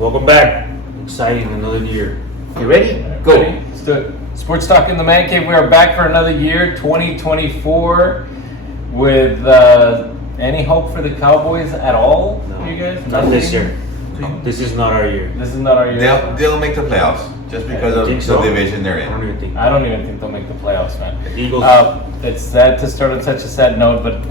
Welcome back. Exciting, another year. You ready? Go. Ready? Let's do it. Sports Talk in the Mancave. We are back for another year, 2024, with any hope for the Cowboys at all? No, You guys? not this year. This is not our year. This is not our year. They'll make the playoffs just because of think the so? division they're I don't in. even think. I don't even think they'll make the playoffs, man. Eagles. It's sad to start on such a sad note, but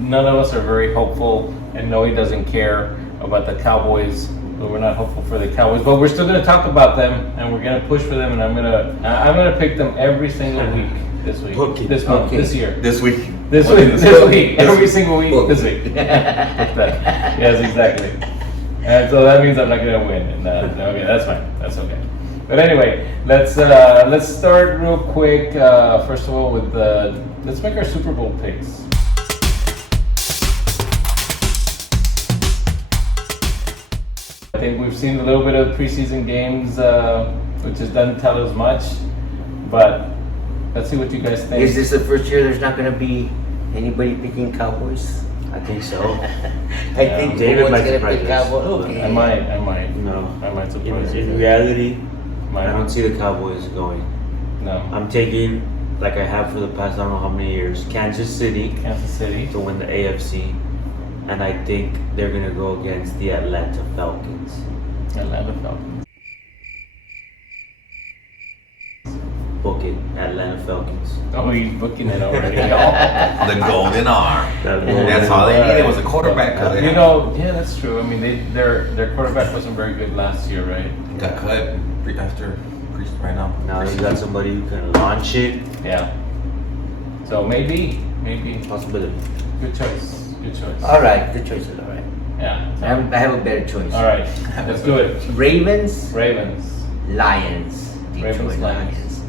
none of us are very hopeful, and Noe doesn't care about the Cowboys. But we're not hopeful for the Cowboys, but we're still going to talk about them, and we're going to push for them, and I'm gonna pick them every single week this week, Okay. this month, Okay. this year, This week. this What week, is this it? week, every single week, this week. Yes, exactly. And so that means I'm not going to win. And okay, that's fine. That's okay. But anyway, let's start real quick. First of all, with let's make our Super Bowl picks. I think we've seen a little bit of preseason games, which doesn't tell us much. But let's see what you guys think. Is this the first year there's not going to be anybody picking Cowboys? I think so. I think David might everyone's going to surprise pick us. Cowboys. Okay. I might. No. I might surprise In you. reality, Might. I don't see the Cowboys going. No. I'm taking, like I have for the past I don't know how many years, Kansas City Kansas City. to win the AFC. And I think they're going to go against the Atlanta Falcons. Atlanta Falcons. Book it, Atlanta Falcons. Oh, he's booking it already. The golden arm. That That's all they needed was a quarterback. 'Cause they You know, yeah, that's true. I mean, their quarterback wasn't very good last year, right? got cut after right now. Now you got somebody who can launch it. Yeah. So maybe Possibility. good choice. Good choice. All right, the choice is all right. Yeah. I have a better choice. All right. Let's do it. Ravens, Ravens. Lions. Detroit Ravens, Lions. Lions.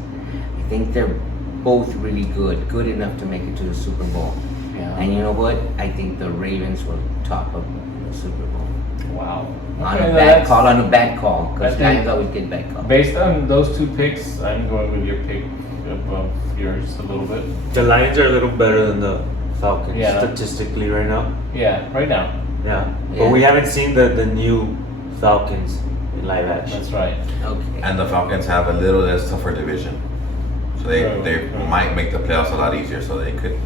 I think they're both really good enough to make it to the Super Bowl. Yeah. And you know what? I think the Ravens will top of the Super Bowl. Wow. On Okay, a now bad that's- call, because I think- Lions always get bad calls. Based on those two picks, I'm going with your pick above yours a little bit. The Lions are a little better than the Falcons Yeah. statistically right now. Yeah, right now. Yeah. Yeah. But we haven't seen the new Falcons in live action. That's right. Okay. And the Falcons have a little less tougher division. So they Right. might make the playoffs a lot easier. So they could.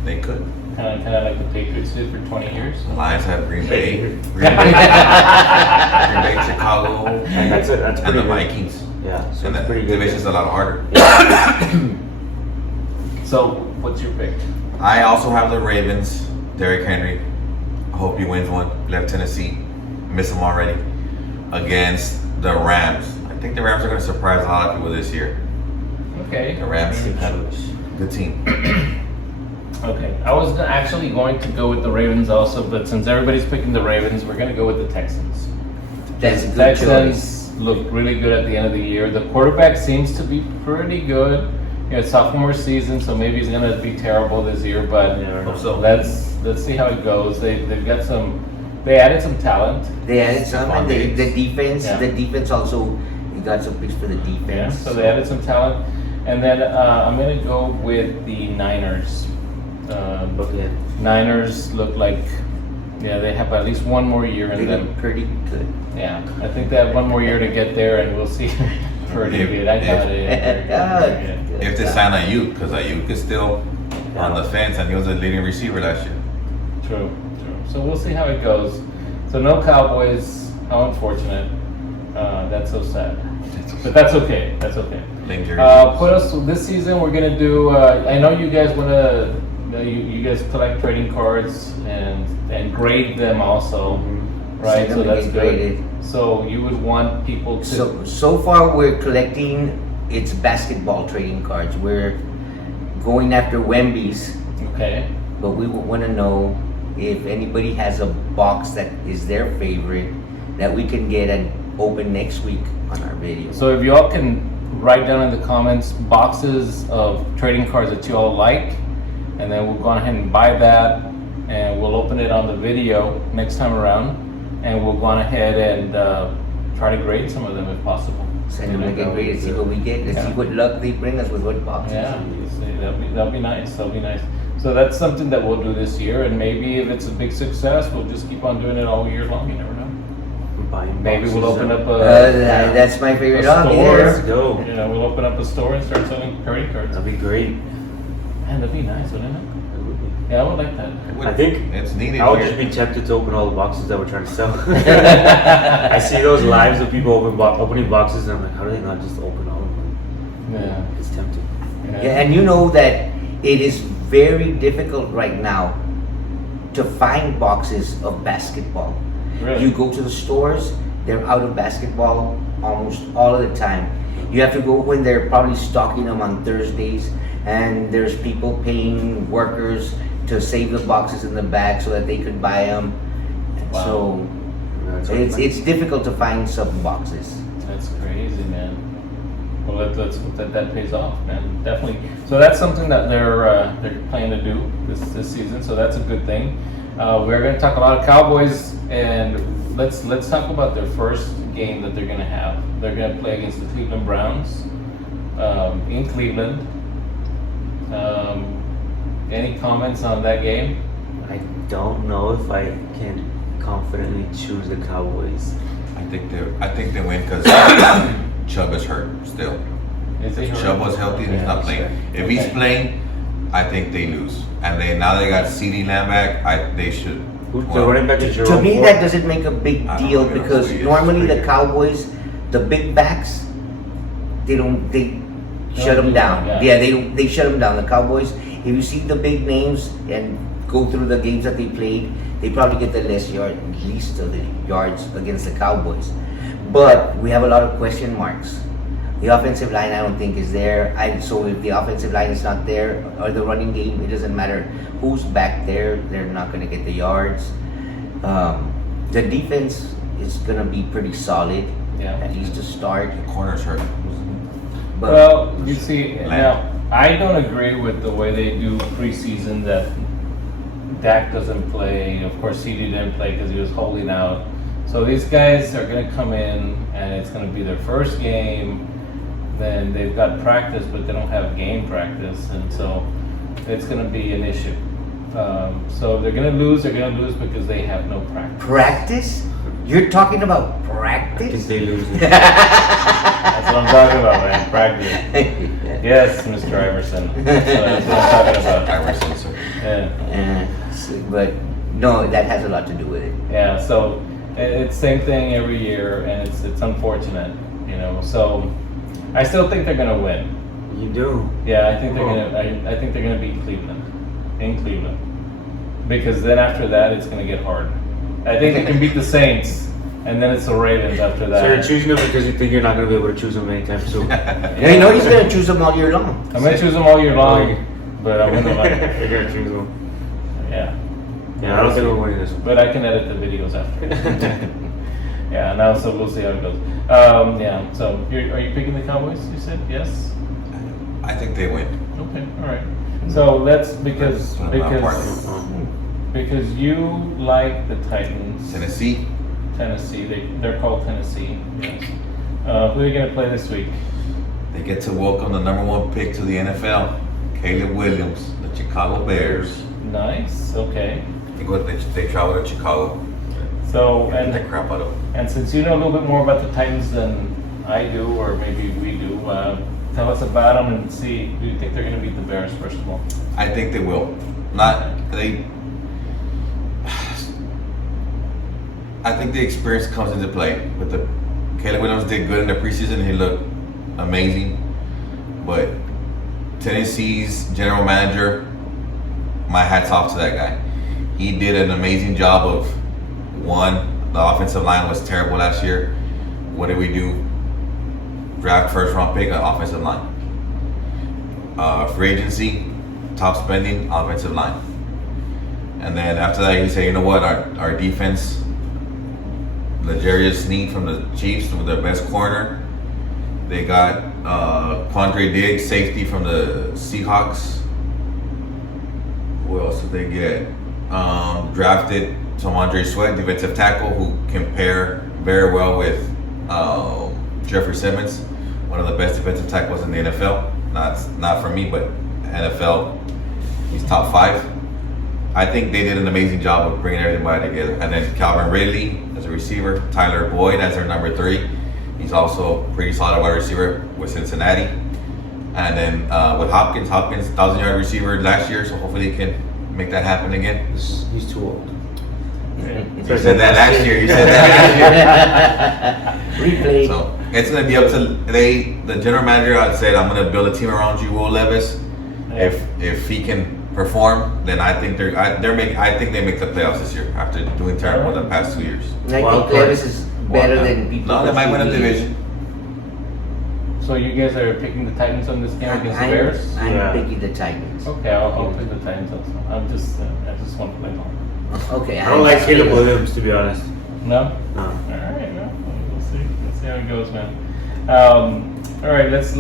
Kind of like the Patriots did for 20 years. The Lions have Green Bay, Chicago, And that's and pretty the good. Vikings. Yeah, so And it's that pretty good. division's a lot harder. So, what's your pick? I also have the Ravens. Derrick Henry. I hope he wins one. Left Tennessee. Miss him already. Against the Rams. I think the Rams are going to surprise a lot of people this year. Okay. The Rams have a good team. Okay. I was actually going to go with the Ravens also, but since everybody's picking the Ravens, we're going to go with the Texans. That's a The good choice. Texans look really good at the end of the year. The quarterback seems to be pretty good. You know, sophomore season, so maybe he's going to be terrible this year, but Yeah. Hope so. let's see how it goes. They've got they added some talent. They added some, and the defense. Yeah. The defense also. You got some picks for the defense. Yeah, so they added some talent. And then I'm going to go with the Niners. Okay. Niners look like, they have at least one more year They in them. look pretty good. Yeah, I think they have one more year to get there, and we'll see. Pretty good. I know it. If they sign Ayuk, because Ayuk is still on the fence and he was a leading receiver last year. True. So we'll see how it goes. So no Cowboys. How unfortunate. That's so sad. But that's okay. That's okay. Lame jersey. What else this season we're gonna do? I know you guys wanna, you guys collect trading cards and grade them also, right? Send So them to that's get good. graded. So you would want people to. So far we're collecting. It's basketball trading cards. We're going after Wemby's, Okay. but we would want to know if anybody has a box that is their favorite that we can get and open next week on our video. So if you all can write down in the comments boxes of trading cards that you all like, and then we'll go ahead and buy that, and we'll open it on the video next time around, and we'll go on ahead and try to grade some of them if possible. Send them to get graded, see what we get. Let's see what luck they bring us with what boxes. Yeah, you see, that'll be nice. That'll be nice. So that's something that we'll do this year, and maybe if it's a big success, we'll just keep on doing it all year long. You never know. buying Maybe boxes. we'll open up That's my favorite a hobby. store. Yes. Let's go. You know, we'll open up a store and start selling trading cards. That'd be great. Man, that'd be nice, wouldn't it? Yeah, I would like that. I think it's needed. I would here. just be tempted to open all the boxes that we're trying to sell. I see those lives of people opening boxes, and I'm like, how do they not just open all of them? Yeah. It's tempting. Yeah, and you know that it is very difficult right now to find boxes of basketball. Really? You go to the stores, they're out of basketball almost all of the time. You have to go when they're probably stocking them on Thursdays, and there's people paying workers to save the boxes in the back so that they could buy them. Wow. So That's what it's difficult to find some boxes. That's crazy, man. Well, let's hope that pays off, man. Definitely. So that's something that they're planning to do this season. So that's a good thing. We're going to talk a lot of Cowboys, and let's talk about their first game that they're going to have. They're going to play against the Cleveland Browns in Cleveland. Any comments on that game? I don't know if I can confidently choose the Cowboys. I think they win because Chubb is hurt still. Is he If hurt? Chubb was healthy and he's Yeah, not that's playing. right. If he's Okay. playing, I think they lose. And now they got CeeDee Lamb back. They should. Who's the well, running back is To Jerome me, Ford? that doesn't make a big I don't deal know because who he is. normally the Right here. Cowboys, the big backs, they shut them do down. that, Yeah, they shut them down. The Cowboys, if you see the big names and go through the games that they played, they probably get the least of the yards against the Cowboys. But we have a lot of question marks. The offensive line, I don't think, is there. So if the offensive line is not there, or the running game, it doesn't matter who's back there. They're not going to get the yards. The defense is going to be pretty solid, Yeah. at least to start. Corner's hurt. But Well, you see, Lamb. now I don't agree with the way they do preseason. That Dak doesn't play. Of course, CD didn't play because he was holding out. So these guys are going to come in, and it's going to be their first game. Then they've got practice, but they don't have game practice, and so it's going to be an issue. So they're going to lose. They're going to lose because they have no practice. practice? You're talking about I think practice? they lose. That's what I'm talking about, man. Practice. Yes, Mr. Iverson. That's what I'm talking about. Iverson, so. Yeah. But no, that has a lot to do with it. Yeah, so it's same thing every year, and it's unfortunate, you know. So I still think they're gonna win. You do. Yeah, I think they're gonna. I think they're gonna beat Cleveland in Cleveland, because then after that it's gonna get hard. I think they can beat the Saints, and then it's the Ravens after that. So you're choosing them because you think you're not going to be able to choose them anytime soon. You know he's gonna choose them all year long. I'm gonna choose them all year long, but I'm gonna like. You're going to choose them. Yeah. Yeah, I don't think we're winning this one. But I can edit the videos after. Yeah, now so we'll see how it goes. Yeah. So are you picking the Cowboys? You said yes. I think they win. Okay. All right. So let's That's one of my because you like the Titans. Tennessee. Tennessee. They're called Tennessee. Yes. Who are you gonna play this week? They get to welcome the #1 pick to the NFL, Caleb Williams, the Chicago Bears. Nice. Okay. They travel to Chicago. So Get the crap out of them. and since you know a little bit more about the Titans than I do, or maybe we do, tell us about them and see who you think they're going to beat the Bears first of all. I think they will. I think the experience comes into play. Caleb Williams did good in the preseason. He looked amazing. But Tennessee's general manager, my hat's off to that guy. He did an amazing job of, one, the offensive line was terrible last year. What did we do? Draft first round pick, offensive line. Free agency, top spending, offensive line. And then after that, he said, you know what, our defense, L'Jarius Sneed from the Chiefs, with their best corner. They got Quandre Diggs, safety from the Seahawks. Who else did they get? Drafted T'Vondre Sweat, defensive tackle, who can pair very well with Jeffrey Simmons, one of the best defensive tackles in the NFL. Not for me, but NFL, he's top 5. I think they did an amazing job of bringing everybody together. And then Calvin Ridley as a receiver, Tyler Boyd as their number 3. He's also pretty solid wide receiver with Cincinnati. And then with Hopkins, 1,000-yard receiver last year, so hopefully he can make that happen again. He's too old. You said that last year. You said that last year. Replay. So it's going to be up to the general manager. I'd said I'm going to build a team around you, Will Levis. If he can perform, then I think I think they make the playoffs this year after doing terrible the past 2 years. I think Levis is better than people. No, they might win a division. So you guys are picking the Titans on this game against the Bears? I'm picking the Titans. Okay, I'll pick the Titans also. I just want to play along. Okay. I don't like Caleb Williams, to be honest. No? No. Alright, well, we'll see. Let's see how it goes, man. Alright, let's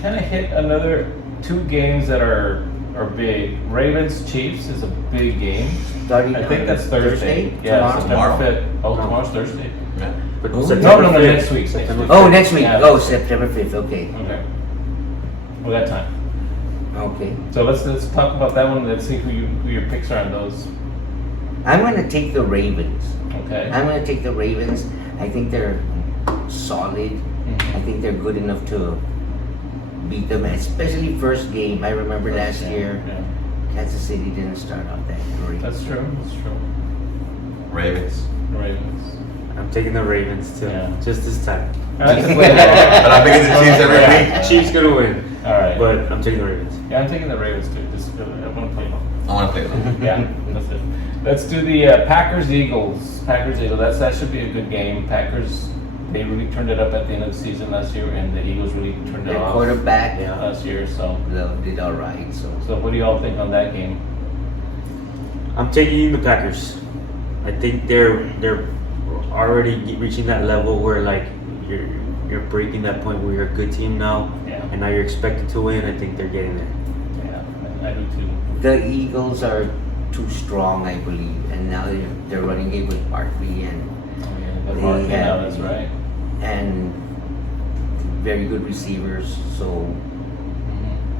kind of hit another 2 games that are big. Ravens Chiefs is a big game. I think that's Thursday. Yeah, Tomorrow? September 5th. Oh, tomorrow's Thursday. Yeah. But Oh, September no, 5th. next week. Oh, next week. Yeah. Oh, September 5th. Okay. Okay. Well, that time. Okay. So let's talk about that one. Let's see who your picks are on those. I'm going to take the Ravens. Okay. I'm going to take the Ravens. I think they're solid. I think they're good enough to beat them, especially first game. I remember last year, Yeah. Kansas City didn't start off that great. That's true. Ravens. The Ravens. I'm taking the Ravens too. Yeah. Just this time. All right, just play But I'm picking the Chiefs every week. Chiefs gonna win. All right. But I'm taking the Ravens. Yeah, I'm taking the Ravens too. Just I want to play them. I want to play them. Yeah, that's it. Let's do the Packers-Eagles. Packers-Eagles. That should be a good game. Packers, they really turned it up at the end of the season last year, and the Eagles really turned it Their off quarterback last year. So did all right. So what do you all think on that game? I'm taking the Packers. I think they're already reaching that level where like you're breaking that point where you're a good team now, Yeah. and now you're expected to win. I think they're getting there. Yeah, I do too. the Eagles are too strong, I believe, and now they're running game with Barkley That's right. and very good receivers. So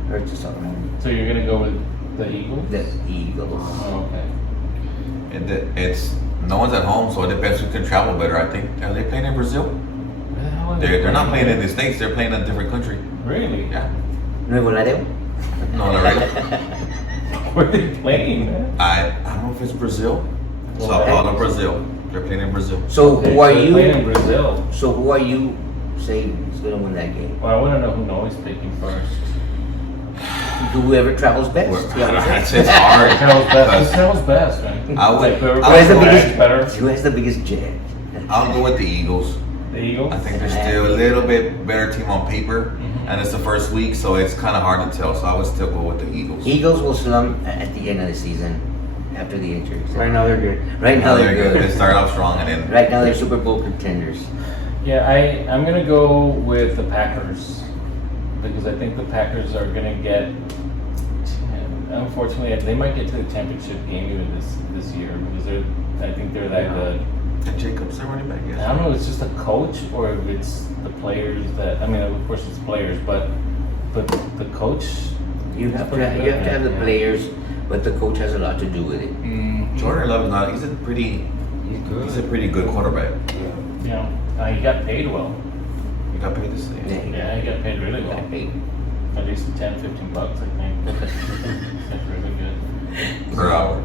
hurts us all. So you're gonna go with the Eagles? The Eagles. Oh, okay. It's no one's at home, so it depends who can travel better. I think are they playing in Brazil? Where the hell are they They're not playing in the States. They're playing in a different country. Really? Yeah. Nuevo Laredo. No, Laredo. Where are they playing, man? I don't know if it's Brazil. Well, Sao that- Paulo, Brazil. They're playing in Brazil. So Okay, who are so they're playing in you? Brazil. So who are you saying is gonna win that game? Well, I want to know who Noah's picking first. Whoever travels best. It's hard. Carol's best. because Carol's best, man. I would- Like, whoever Who has the plays biggest? better? Who has the biggest jet? I'll go with the Eagles. The Eagles. I think they're still a little bit better team on paper, and it's the first week, so it's kind of hard to tell. So I would still go with the Eagles. Eagles will slump at the end of the season after the injuries. Right now they're good. Right now they're They good. start off strong, and then Right now they're Super Bowl contenders. Yeah, I'm gonna go with the Packers because I think the Packers are gonna get. Unfortunately, they might get to the championship game even this year because I think they're that good. and Jacobs, they're running back. I Yes. don't know if it's just a coach or if it's the players that. I mean, of course it's players, but the coach. You have to have the players, but the coach has a lot to do with it. Jordan Love is not. He's a pretty good quarterback. You know, he got paid well. You got paid this Yeah, year. Yeah, he got paid really well. got paid. At least $10, $15, I think. That's really good. Per hour.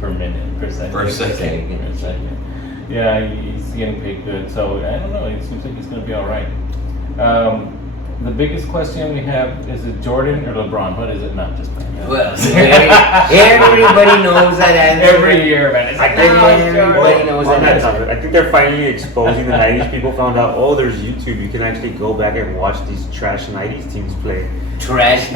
Per minute, per second. Per second. Per second. Yeah, he's getting paid good. So I don't know. It seems like it's going to be all right. The biggest question we have is it Jordan or LeBron? What is it? Not just playing. Well, everybody knows that answer. Every year, man. It's like, Everybody knows On that that answer. topic, I think they're finally exposing the 90s. People found out, oh, there's YouTube. You can actually go back and watch these trash 90s teams play. Trash.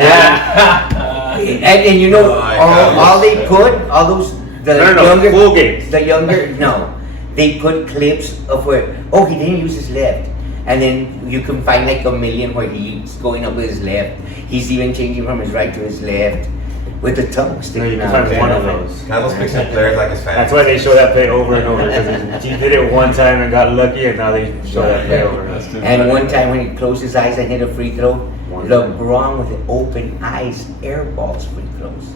And you know, all they put, all those, the No, younger, full games. the younger, no, they put clips of where, oh, he didn't use his left. And then you can find like a million where he's going up with his left. He's even changing from his right to his left with the tongue No, you sticking can out. find one of those. Carlos picks up players like his fans. That's why they show that play over and over. Because he did it one time and got lucky, and now they show that play over. That's too And funny. one time when he closed his eyes and hit a free throw, One LeBron with the open eyes airballs free throws.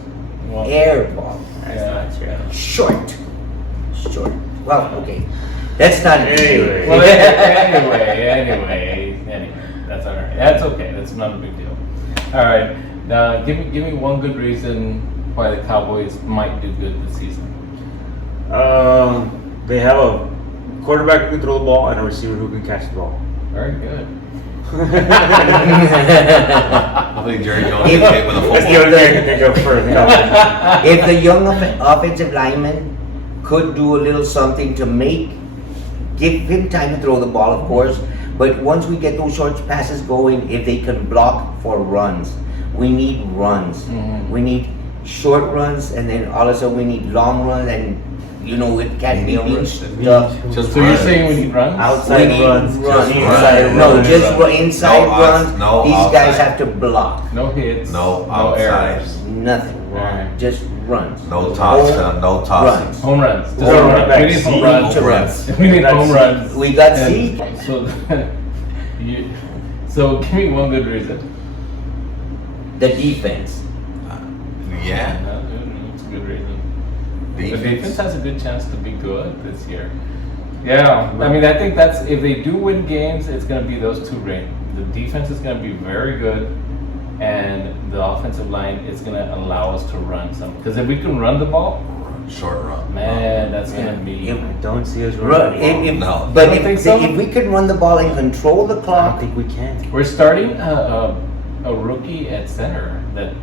Well, Air ball. That's Yeah. not true. Short. Well, okay. That's not Anyway. well, anyway, that's all right. That's okay. That's not a big deal. All right. Now, give me one good reason why the Cowboys might do good this season. They have a quarterback who can throw the ball and a receiver who can catch the ball. Very good. Hopefully Jerry Jones If- is hit with a That's the football. only thing I can think of for the Cowboys. If the young offensive lineman could do a little something to give him time to throw the ball, of course, but once we get those short passes going, if they can block for runs, we need runs. Mhm. We need short runs, and then all of a sudden we need long runs, and it can't be being stuck. Just So you're runs. saying we need runs? Outside We need runs, runs. just inside No, runs. just inside No runs. no These guys outside. have to block. No hits. No no outside. errors. Nothing. Alright. Just runs. No toss, Home no tossing. runs. Home runs. Just Home home run runs. back. We need home See? runs. Home runs. We need That's home C. runs. We got And C. So give me one good reason. The defense. Yeah. No, it's a good reason. The defense Defense. has a good chance to be good this year. Yeah, I mean, I think that's if they do win games, it's going to be those two rings. The defense is going to be very good, and the offensive line is going to allow us to run some. Because if we can run the ball, Short run. man, that's going to be. If- I don't see us Run, running the ball. No. But Don't think so? if we can run the ball and control the I don't clock, think we can. We're starting a rookie at center that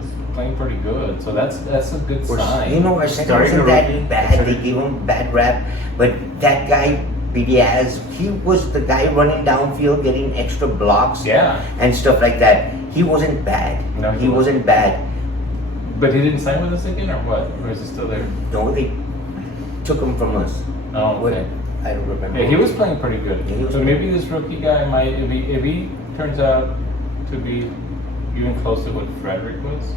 is playing pretty good, so that's a good We're- sign. our center Starting wasn't a that rookie, bad. that's They right. gave him bad rap, but that guy Diaz, he was the guy running downfield, getting extra blocks Yeah, and stuff like that. He wasn't bad. No, he wasn't bad. but he didn't sign with us again, or what? Or is he still there? No, they took him from us. Oh, What- okay. I don't remember. Yeah, he was playing pretty good. Yeah, he was So playing- maybe this rookie guy might, if he turns out to be even close to what Frederick was,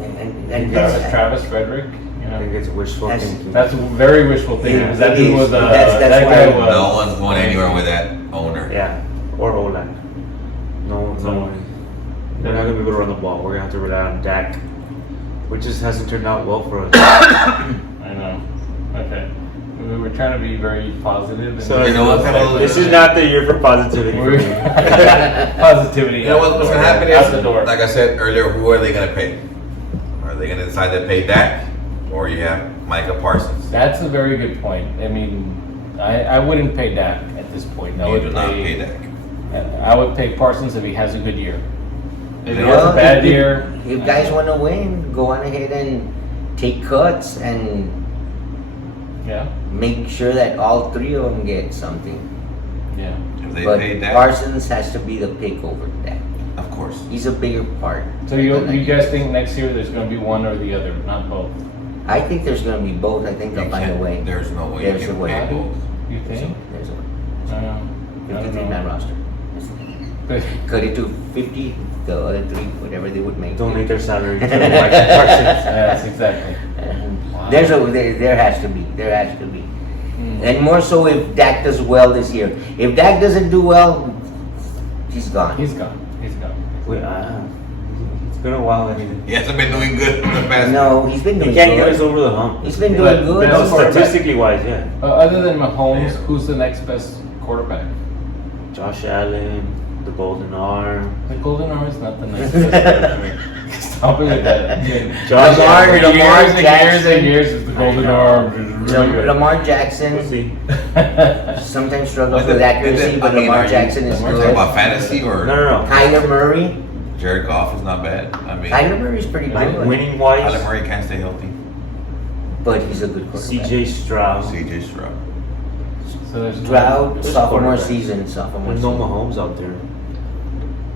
And Travis Frederick, you I think know, it's wishful That's- thinking. that's very wishful thinking. Yeah, Because that it dude is. was, That's that why- guy was. No one's going anywhere with that owner. Yeah, or Olan. No, No. no. They're not gonna be able to run the ball. We're gonna have to rely on Dak, which just hasn't turned out well for us. I know. Okay. We were trying to be very positive. So You know what, Pablo? this is not the year for positivity for me. Positivity. You know what's gonna happen out is, the door. like I said earlier, who are they gonna pay? Are they gonna decide to pay Dak, or you have Micah Parsons? That's a very good point. I mean, I wouldn't pay Dak at this point. I You would do not pay Dak. I would pay Parsons if he has a good year. If he Yeah. has a bad year, If guys want to win, go on ahead and take cuts and yeah, make sure that all three of them get something. yeah. If they But pay Dak, Parsons has to be the pick over that. of course. He's a bigger part. So you guys think next year there's going to be one or the other, not both? I think there's going to be both. I think they'll You find a can't- way. There's no way There's you a can way. pay both. You think? There's a way. I don't know. 53-man roster. Cut it to 50, the other three, whatever they would make. Donate their salary to Mike Parsons. Yes, exactly. Wow. There has to be. There has to be. Mm. And more so if Dak does well this year. If Dak doesn't do well, he's gone. He's gone. He's gone. It's been a while. I mean, He hasn't been doing good in the past. No, he's been he doing can't get us good. over the hump. He's been But- doing good. but No, statistically wise, yeah. Other than Mahomes, Yeah. who's the next best quarterback? Josh Allen, the Golden Arm. The Golden Arm is not the next best quarterback. Stop it with that. Josh Lamar- Allen. Lamar years and years Jackson. and years is the Golden I know. Arm. It's really good. Lamar We'll Jackson see. sometimes struggles Is with it- accuracy, is it- but I mean, Lamar are you- Jackson is Lamar Talking good. about fantasy or No. Kyler Murray. Jared Goff is not bad. I mean, Kyler Murray's pretty Like good, winning Kyler wise, Murray can't stay healthy. but he's a good quarterback. CJ Stroud. CJ Stroud. So there's Stroud, Good sophomore quarterback. season, sophomore There's no season. Mahomes out there.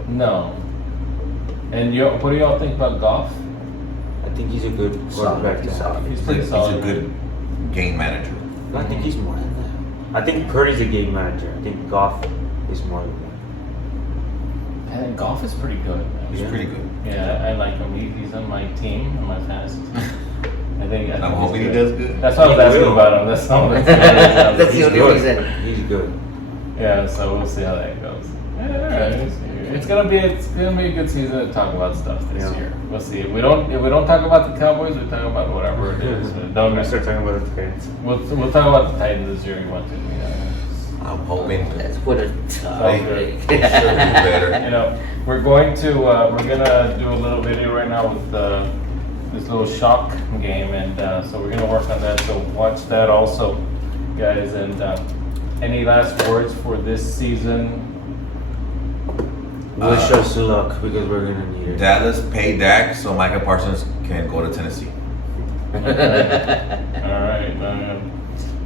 No. And what do y'all think about Goff? I think he's a good quarterback. to have. He's He's pretty a solid. good game manager. I think he's more than that. I think Purdy's a game manager. I think Goff is more than that. And Goff is pretty good. He's Yeah. pretty good. Yeah, I like him. He's on my team, on my fantasy. I think. I'm he's hoping he good. does good. That's why I was He asking will. about him. That's all. That's He's the only good. reason. He's good. Yeah, so we'll see how that goes. It's gonna be a good season to talk about stuff this Yeah. year. We'll see. If we don't talk about the Cowboys, we talk about whatever it is. I'm Don't gonna start talking about the Titans. We'll talk about the Titans this year. You want to? I'm hoping Let's put a they topic. should do better. You know, we're gonna do a little video right now with this little shock game, and so we're gonna work on that. So watch that also, guys. And any last words for this season? Wish us luck because we're gonna need it. Dallas pay Dak so Micah Parsons can go to Tennessee. All right.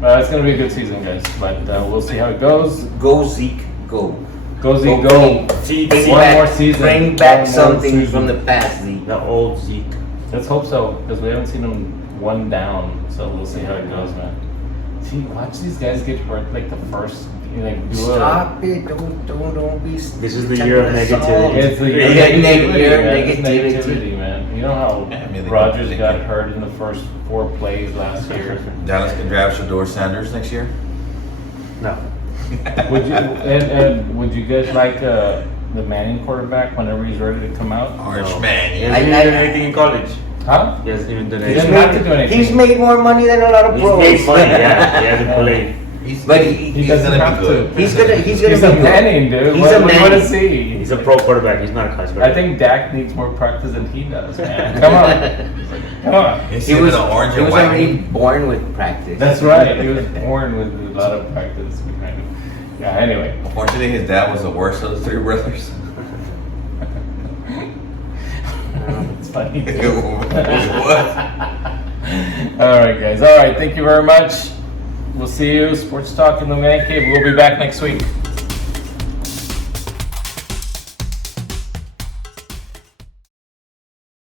It's gonna be a good season, guys. But we'll see how it goes. Go Zeke, go. Go Zeke, go! See, Bring One back, more season. Bring back One more something season. from the past, Zeke. the old Zeke. Let's hope so, because we haven't seen him one down. So we'll see how it goes, man. See, watch these guys get hurt like the first. Like, do Stop it! Don't be. This is the year of negativity. It's the Yeah, negativity. man. You know how Yeah, I mean, they Rodgers can- got hurt in the first 4 plays last year. Dallas can draft Shador Sanders next year. No. Would you and would you guys like the Manning quarterback whenever he's ready to come out? Orange No. man. He Yeah. hasn't even done anything in college. Huh? He hasn't even done He anything. doesn't have to do anything. He's made more money than a lot of He's pros. made money, yeah. He hasn't played. But He doesn't gonna be have good. to. He's gonna He's be a good. Manning, dude. He's What a do you want to Manning. see? He's a pro quarterback. He's not a college I quarterback. think Dak needs more practice than he does, man. Come on. Come on. He's He was, the orange he and was white. already born with practice. That's right. He was born with a lot of practice behind him. Yeah, anyway. Unfortunately, his dad was the worst of the 3 brothers. It's funny. It too. was. All right, guys. All right. Thank you very much. We'll see you. Sports Talk in the Man Cave. We'll be back next week.